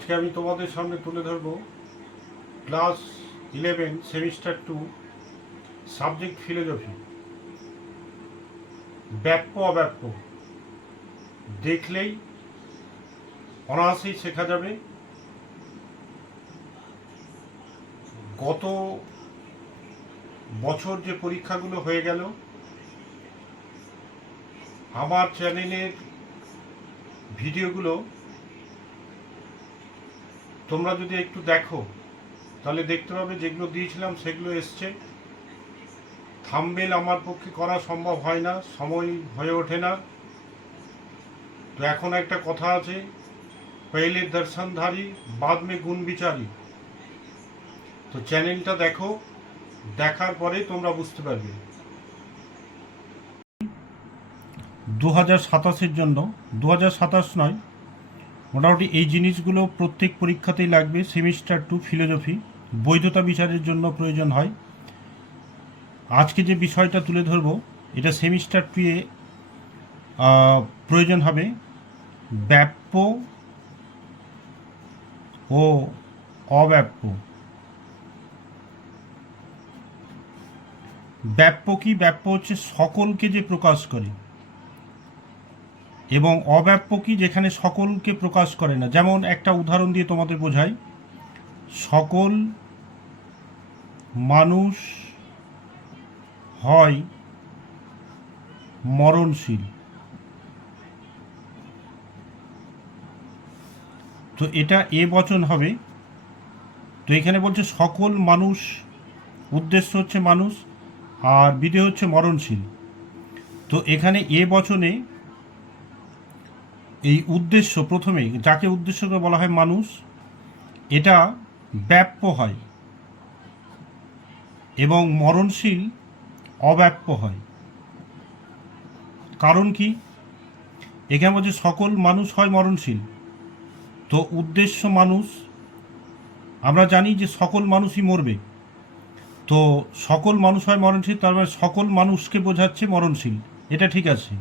আজকে আমি তোমাদের সামনে তুলে ধরব ক্লাস 11 সেমিস্টার 2 সাবজেক্ট ফিলোজফি। ব্যাপ্য অব্যাপ্য দেখলেই অনায়াসেই শেখা যাবে। গত বছর যে পরীক্ষাগুলো হয়ে গেল, আমার চ্যানেলের ভিডিওগুলো তোমরা যদি একটু দেখো তাহলে দেখতে পাবে যেগুলো দিয়েছিলাম সেগুলো এসছে। থাম্বনেল আমার পক্ষে করা সম্ভব হয় না, সময় হয়ে ওঠে না। তো এখন একটা কথা আছে, পহলে দর্শনধারী বাদ মে গুণ বিচারী। তো চ্যানেলটা দেখো, দেখার পরে তোমরা বুঝতে পারবে। 2027-এর জন্য 2027 নয়, মোটামুটি এই জিনিসগুলো প্রত্যেক পরীক্ষাতেই লাগবে। সেমিস্টার 2 ফিলোজফি বৈধতা বিচারের জন্য প্রয়োজন হয়। আজকে যে বিষয়টা তুলে ধরব এটা সেমিস্টার 2 এ প্রয়োজন হবে ব্যাপ্য ও অব্যাপ্য। ব্যাপ্য কি? ব্যাপ্য হচ্ছে সকলকে যে প্রকাশ করে, এবং অব্যাপ্য কি? যেখানে সকলকে প্রকাশ করে না। যেমন একটা উদাহরণ দিয়ে তোমাদের বোঝাই, সকল মানুষ হয় মরণশীল। তো এটা এ বচন হবে। তো এখানে বলছে সকল মানুষ, উদ্দেশ্য হচ্ছে মানুষ, আর বিধেয় হচ্ছে মরণশীল। তো এখানে এ বচনে এই উদ্দেশ্য, প্রথমে যাকে উদ্দেশ্য করে বলা হয় মানুষ, এটা ব্যাপ্য হয়, এবং মরণশীল অব্যাপ্য হয়। কারণ কি? এখানে বলছে সকল মানুষ হয় মরণশীল। তো উদ্দেশ্য মানুষ, আমরা জানি যে সকল মানুষই মরবে। তো সকল মানুষ হয় মরণশীল, তার মানে সকল মানুষকে বোঝাচ্ছে মরণশীল, এটা ঠিক আছে।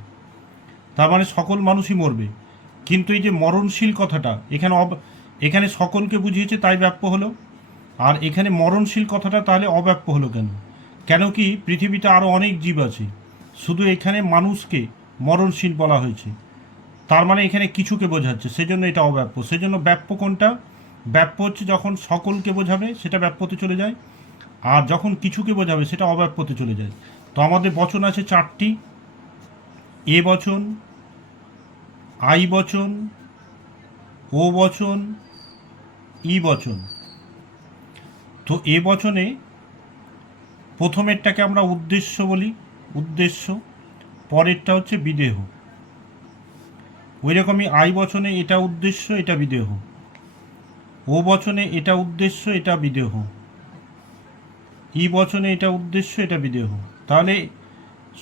তার মানে সকল মানুষই মরবে। কিন্তু এই যে মরণশীল কথাটা এখানে সকলকে বুঝিয়েছে, তাই ব্যাপ্য হলো। আর এখানে মরণশীল কথাটা তাহলে অব্যাপ্য হলো কেন? কেন কি পৃথিবীতে আরও অনেক জীব আছে, শুধু এখানে মানুষকে মরণশীল বলা হয়েছে। তার মানে এখানে কিছুকে বোঝাচ্ছে, সেজন্য এটা অব্যাপ্য। সেজন্য ব্যাপ্য কোনটা? ব্যাপ্য হচ্ছে যখন সকলকে বোঝাবে সেটা ব্যাপ্যতে চলে যায়, আর যখন কিছুকে বোঝাবে সেটা অব্যাপ্যতে চলে যায়। তো আমাদের বচন আছে 4টি: এ বচন, আই বচন, ও বচন, ই বচন। তো এ বচনে প্রথমেরটাকে আমরা উদ্দেশ্য বলি, উদ্দেশ্য। পরেরটা হচ্ছে বিদেহ। ওই রকমই আই বচনে এটা উদ্দেশ্য, এটা বিদেহ। ও বচনে এটা উদ্দেশ্য, এটা বিদেহ। ই বচনে এটা উদ্দেশ্য, এটা বিদেহ। তাহলে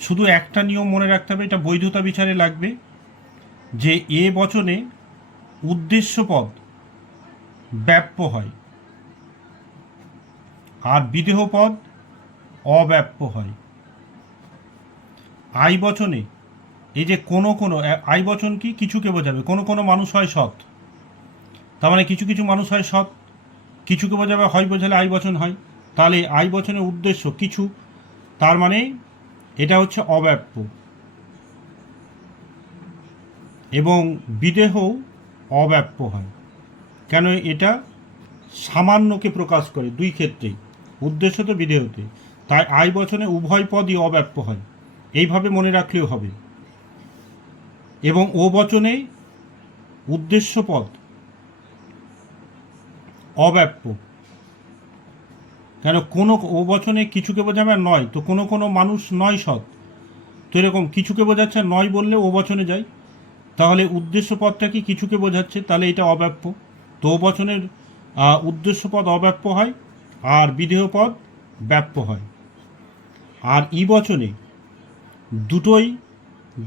শুধু একটা নিয়ম মনে রাখতে হবে, এটা বৈধতা বিচারে লাগবে, যে এ বচনে উদ্দেশ্য পদ ব্যাপ্য হয়, আর বিদেহ পদ অব্যাপ্য হয়। আই বচনে এই যে কোনো কোনো, আই বচন কি? কিছুকে বোঝাবে। কোনো কোনো মানুষ হয় সৎ, তার মানে কিছু কিছু মানুষ হয় সৎ। কিছুকে বোঝাবে, হয় বোঝালে আই বচন হয়। তাহলে আই বচনের উদ্দেশ্য কিছু, তার মানে এটা হচ্ছে অব্যাপ্য। এবং বিদেহ অব্যাপ্য হয় কেন? এটা সামান্যকে প্রকাশ করে, দুই ক্ষেত্রেই, উদ্দেশ্য তো বিদেহতে। তাই আই বচনে উভয় পদই অব্যাপ্য হয়, এইভাবে মনে রাখলেও হবে। এবং ও বচনে উদ্দেশ্য পদ অব্যাপ্য। কেন? কোনো ও বচনে কিছুকে বোঝাবে আর নয়, তো কোনো কোনো মানুষ নয় সৎ। তো এরকম কিছুকে বোঝাচ্ছে, নয় বললে ও বচনে যায়, তাহলে উদ্দেশ্য পদটা কি? কিছুকে বোঝাচ্ছে, তাহলে এটা অব্যাপ্য। তো ও বচনের উদ্দেশ্য পদ অব্যাপ্য হয়, আর বিধেয় পদ ব্যাপ্য হয়। আর ই বচনে দুটোই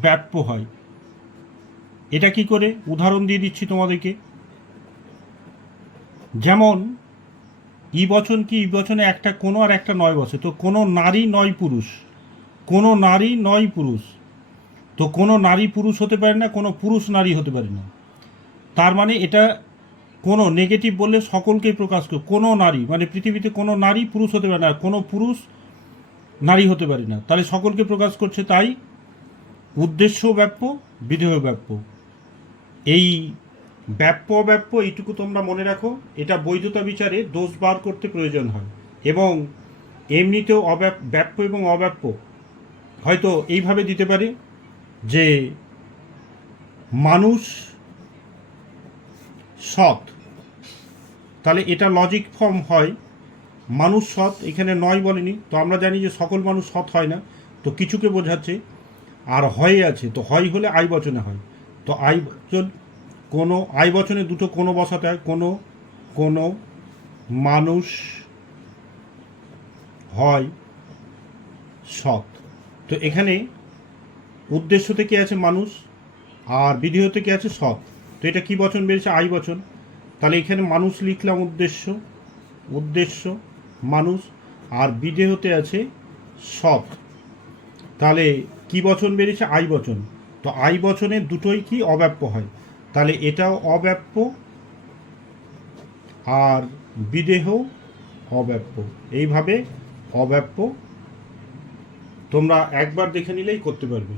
ব্যাপ্য হয়। এটা কি করে? উদাহরণ দিয়ে দিচ্ছি তোমাদেরকে। যেমন ই বচন কি? ই বচনে একটা কোনো আর একটা নয় বসে। তো কোনো নারী নয় পুরুষ, কোনো নারী নয় পুরুষ। তো কোনো নারী পুরুষ হতে পারে না, কোনো পুরুষ নারী হতে পারে না। তার মানে এটা কোনো নেগেটিভ বললে সকলকেই প্রকাশ করে, কোনো নারী মানে পৃথিবীতে কোনো নারী পুরুষ হতে পারে না, কোনো পুরুষ নারী হতে পারে না, তাহলে সকলকে প্রকাশ করছে। তাই উদ্দেশ্য ব্যাপ্য, বিধেয় ব্যাপ্য। এই ব্যাপ্য অব্যাপ্য এইটুকু তোমরা মনে রাখো, এটা বৈধতা বিচারে দোষ বার করতে প্রয়োজন হয়। এবং এমনিতেও ব্যাপ্য এবং অব্যাপ্য হয়তো এইভাবে দিতে পারে যে মানুষ সৎ, তাহলে এটা লজিক ফর্ম হয় মানুষ সৎ, এখানে নয় বলেনি, তো আমরা জানি যে সকল মানুষ সৎ হয় না, তো কিছুকে বোঝাচ্ছে। আর হয় আছে, তো হয় হলে আই বচনে হয়, তো আই বচন কোনো আই বচনে দুটো কোনো বসাতে হয়, কোনো কোনো মানুষ হয় সৎ। তো এখানে উদ্দেশ্য থেকে আছে মানুষ আর বিধেয় থেকে আছে সৎ, তো এটা কি বচন বেরিয়েছে? আই বচন। তাহলে এখানে মানুষ লিখলাম উদ্দেশ্য, উদ্দেশ্য মানুষ, আর বিধেয়তে আছে সৎ, তাহলে কি বচন বেরিয়েছে? আই বচন। তো আই বচনে দুটোই কি অব্যাপ্য হয়, তাহলে এটাও অব্যাপ্য আর বিদেহ অব্যাপ্য। এইভাবে অব্যাপ্য তোমরা একবার দেখে নিলেই করতে পারবে।